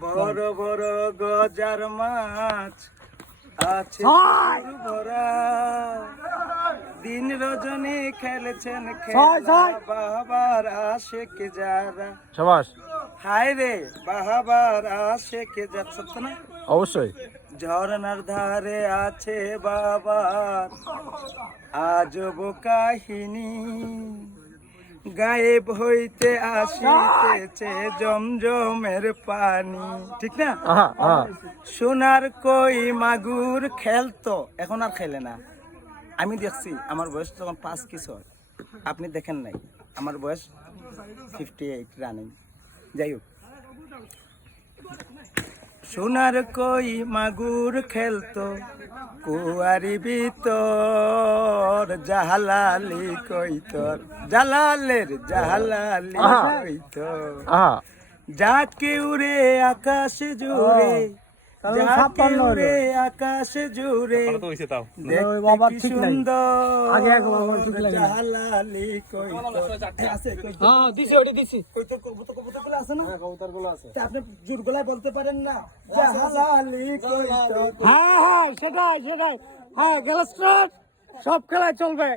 বড় বড় গজার মাছ আছে। ভরা দিন রজনী খেলেছেন ছয়, খেলা ছয়। বাবার আশেক যারা। সাবাস। হায় রে বাহাবার আশেক যা সত্য না? অবশ্যই। ঝর্ণার ধারে আছে বাবার। আজব কাহিনী। গায়েব হইতে আসিতেছে জমজমের পানি। ঠিক না? সোনার কই মাগুর খেলতো এখন আর খেলে না। আমি দেখছি আমার বয়স তখন পাঁচ কিশোর আপনি দেখেন নাই আমার বয়স ফিফটি এইট রানিং যাই হোক। সোনার কই মাগুর খেলতো কুয়ারি ভিতর জাহালালি কইতর জালালের জাহালালি। কইতর আহা। যাকে উড়ে আকাশ জুড়ে আকাশ জুড়ে। হ্যাঁ দিছি ওটি দিছি। কইতর কবুতর কবুতরগুলো আছে না? কবুতরগুলো আছে। তা আপনি জোর গলায় বলতে পারেন না। কইতর হ্যাঁ হ্যাঁ সেটাই সেটাই। হ্যাঁ সব খেলায় চলবে।